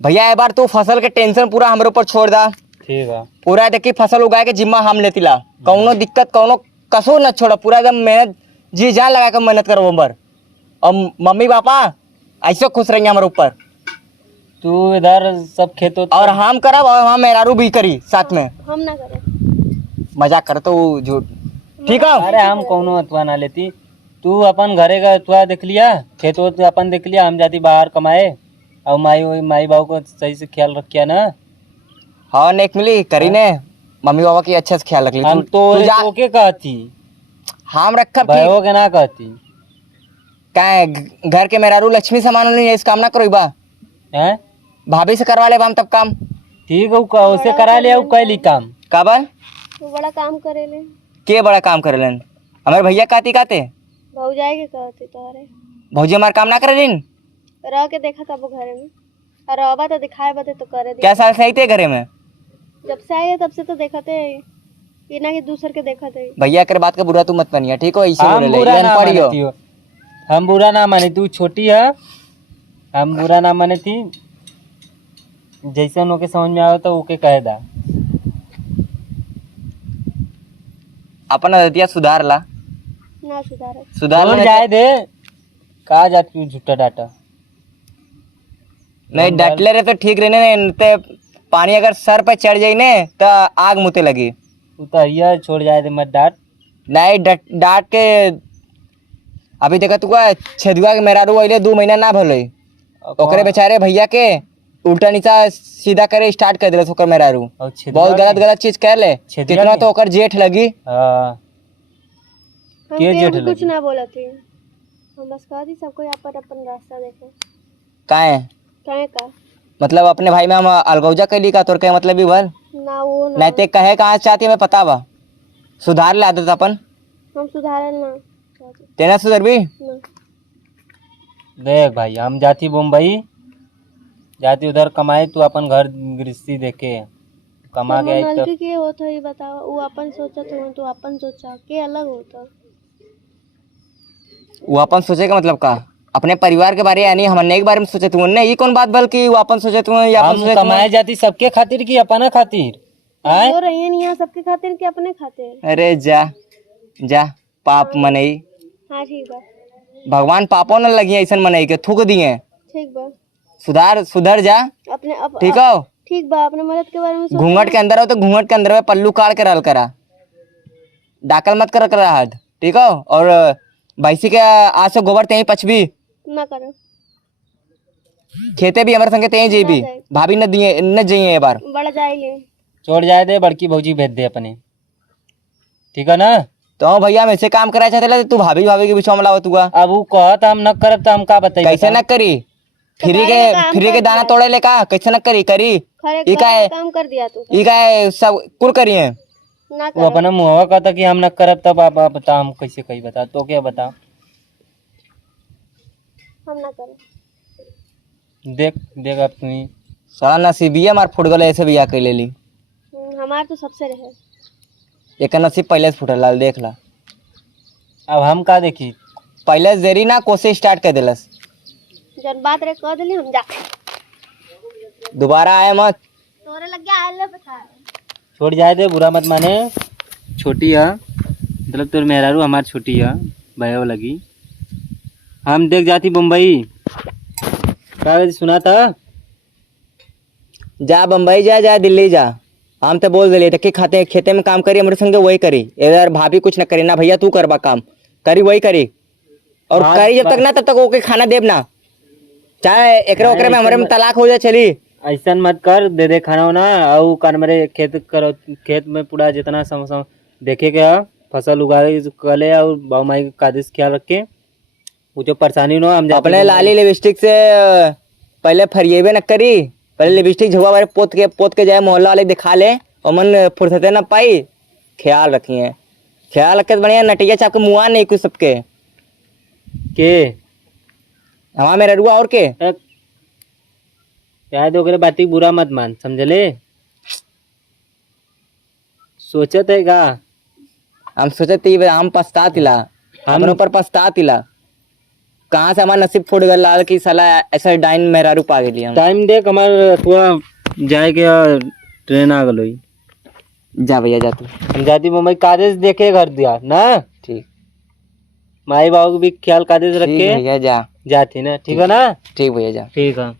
भैया एक बार तू फसल के टेंशन पूरा हमारे ऊपर छोड़ दा। ठीक है। पूरा देखी फसल उगाए के जिम्मा हम लेतिला, कौनो दिक्कत कौनो कसो न छोड़ा, पूरा एकदम मेहनत जी जान लगा के मेहनत करो ऊपर। और मम्मी पापा ऐसे खुश रहेंगे हमारे ऊपर। तू इधर सब खेतों और हम करब और हम मेहरारू भी करी साथ में। हम ना करे मजाक करतो झूठ। ठीक है। अरे हम कौनो अथवा ना लेती। तू अपन घरे का अथवा देख लिया, खेत वेत अपन देख लिया, हम जाती बाहर कमाए और माई बाबू को सही से ख्याल रखिया ना। हाँ नेक मिली करी ने, मम्मी पापा की अच्छे से ख्याल रख ली। हम तो के कहती हम रखब भाई हो के ना कहती क्या घर के मेहरारू लक्ष्मी समान नहीं है, इस काम ना करो बा। हैं? भाभी से करवा ले हम तब काम। ठीक है, उसे करा लिया कैली काम। काबर वो बड़ा काम करेले। के बड़ा काम करेलन? हमारे भैया काती काते भौजाई के कहते तोहरे भौजी हमार काम ना करेलिन। रह के देखा था वो घरे में, और अबा तो दिखाए बते तो करे क्या साल से आई थे घरे में? जब से आई है तब से तो देखते है, ये ना कि दूसर के देखते है। भैया कर बात का बुरा तू मत बनिया, ठीक हो? ऐसे हम बोले बुरा ले ना पढ़ियो। मानती हो, हम बुरा ना माने, तू छोटी है, हम बुरा ना माने थी। जैसे उनके समझ में आवे तो ओके कह दा। अपन अदतिया सुधार ला, ना सुधारे सुधार और ला। जाए दे, कहा जाती हूँ झूठा डाटा। नहीं डटले रहे तो ठीक रहने नहीं ते पानी अगर सर पे चढ़ जाई ने तो आग मुते लगी। तू तो हिया छोड़ जाए दे, मत डांट। नहीं डांट के अभी देखा तू छेदुआ के मेहरारू अइले 2 महीना ना भले, ओकरे बेचारे भैया के उल्टा नीचा सीधा करे स्टार्ट कर दिलस ओकर मेहरारू। और छेदुआ बहुत गलत गलत चीज कर ले, छेदुआ कितना के? तो ओकर जेठ लगी। हाँ, हम के जेठ कुछ लगी? ना बोला थी, हम बस कह दी सबको अपन अपन रास्ता देखे। काहे कहे का मतलब अपने भाई में हम अलगौजा कैली का तोर के मतलब भी भल ना वो ना नहीं ते कहे कहाँ चाहती हमें पता बा। सुधार ले आदत अपन, हम सुधारल ना चाहते। तेना सुधर भी। ना देख भाई, हम जाती मुंबई, जाती उधर कमाए, तू अपन घर गृहस्थी देखे कमा के आई तो नलकी के होता ये बताओ, वो अपन सोचा तो अपन सोचा के अलग होता। वो अपन सोचे का मतलब का अपने परिवार के बारे यानी हमने के बारे में सोचे तू ने, ये कौन बात भल कि वो अपन सोचे तू या अपन हम सोचे कमाए जाती सबके खातिर की अपना खातिर? आए हो रही है नहीं यहाँ सबके खातिर कि अपने खातिर। अरे जा जा पाप मनई, हाँ ठीक बा, भगवान पापों न लगी ऐसा मनई के थूक दिए। ठीक बा, सुधार सुधर जा, अपने ठीक हो? ठीक बा, अपने मदद के बारे में सोचो। घूंघट के अंदर हो तो घूंघट के अंदर में पल्लू काट के रल करा, डाकल मत कर करा हद, ठीक हो? और भैंसी के आज से गोबर तेही पचबी ना करो, खेते भी हमारे संगे तेही जेबी, भाभी न दिए न जाइए ये बार। बड़ा जाइले छोड़ जाए दे, बड़की भौजी भेज दे अपने, ठीक है ना? तो भैया हम ऐसे काम कराए चाहते तू भाभी भाभी के बीच में मिलाओ तू अब वो कहत हम न करब तो हम का बताई? कैसे न करी? फ्री के दाना तोड़े ले का कैसे न करी करी खरे ई का है काम कर दिया तू ई का है सब कुल करिए। ना वो करो। अपना मुहवा कहता कि हम न करब, तब आप बता हम कैसे कही बता तो क्या बता। हम ना करो, देख देख अब तू ही साला नसीबिया मार फुट गले ऐसे बिया कर लेली, हमार तो सबसे रहे। एक नसीब पहले से फुटल लाल देख ला। अब हम का देखी? पहले से देरी ना कोशिश स्टार्ट कर दिलस, जब बात रे कह दिली हम जा दोबारा आए मत। तोरे लग गया आले बता। छोड़ जाए दे, बुरा मत माने, छोटी है मतलब तोर मेहरारू हमार छोटी है, भयो लगी। हम देख जाती मुंबई, क्या सुना था? जा बम्बई जा जा दिल्ली जा, हम तो बोल दिले कि खाते खेते में काम करी हमारे संगे वही करी, इधर भाभी कुछ न करी ना भैया तू करबा काम करी वही करी, और हाँ, करी जब तक ना तब तक ओके खाना देब ना, चाहे एकरे ओकरे में हमारे में तलाक हो जाए चली। ऐसा मत कर, दे दे खाना वाना और कान मेरे खेत करो, खेत में पूरा जितना सम देखे के है, फसल उगाए कले और बाबू माई का आदेश ख्याल रख के, वो जो परेशानी न हो हम अपने लाली लिपस्टिक से पहले फरिएबे न करी, पहले लिपस्टिक झुआ बारे पोत के जाए मोहल्ला वाले दिखा ले और मन फुर्सते न पाई। ख्याल रखिए, ख्याल रखे तो बढ़िया नटिया चाप के मुआ नहीं कुछ सबके के हवा में ररुआ और के याद ओकरे बाती बुरा मत मान, समझले? सोचत है का? हम सोचे हम पछतातिला, हम ऊपर पछतातिला। कहाँ से हमारा नसीब फूट गया लाल की साला ऐसा डाइन मेहरारू पा गेली हम। टाइम देख हमार थोड़ा जाए के ट्रेन आ गई। जा भैया जा तू। हम जाती मम्मी कादेश देखे घर दिया ना। ठीक माई बाबू भी ख्याल कादेश ठीक रखे भैया जा। जाती ना। ठीक है ना। ठीक भैया जा। ठीक है।